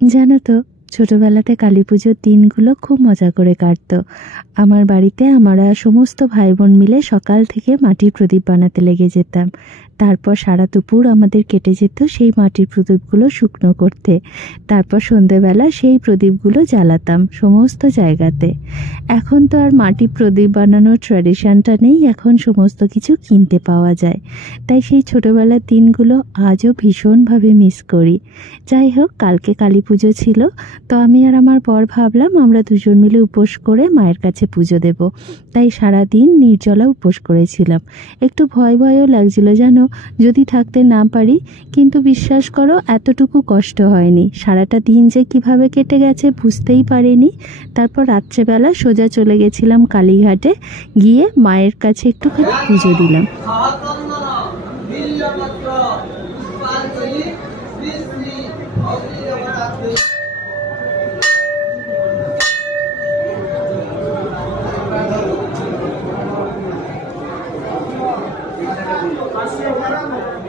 জানো তো, ছোটবেলাতে কালী পুজোর দিনগুলো খুব মজা করে কাটতো। আমার বাড়িতে আমরা সমস্ত ভাই বোন মিলে সকাল থেকে মাটির প্রদীপ বানাতে লেগে যেতাম। তারপর সারা দুপুর আমাদের কেটে যেত সেই মাটির প্রদীপগুলো শুকনো করতে। তারপর সন্ধেবেলা সেই প্রদীপগুলো জ্বালাতাম সমস্ত জায়গাতে। এখন তো আর মাটির প্রদীপ বানানোর ট্র্যাডিশনটা নেই, এখন সমস্ত কিছু কিনতে পাওয়া যায়। তাই সেই ছোটবেলার দিনগুলো আজও ভীষণভাবে মিস করি। যাই হোক, কালকে কালী পুজো ছিল, তো আমি আর আমার বর ভাবলাম আমরা দুজন মিলে উপোস করে মায়ের কাছে পুজো দেব। তাই সারা দিন নির্জলা উপোস করেছিলাম। একটু ভয় ভয়ও লাগছিল জানো, যদি থাকতে না পারি। কিন্তু বিশ্বাস করো, এতটুকু কষ্ট হয়নি। সারাটা দিন যে কিভাবে কেটে গেছে বুঝতেই পারিনি। তারপর রাত্রেবেলা সোজা চলে গেছিলাম কালীঘাটে, গিয়ে মায়ের কাছে একটুখানি পুজো দিলাম। Gracias.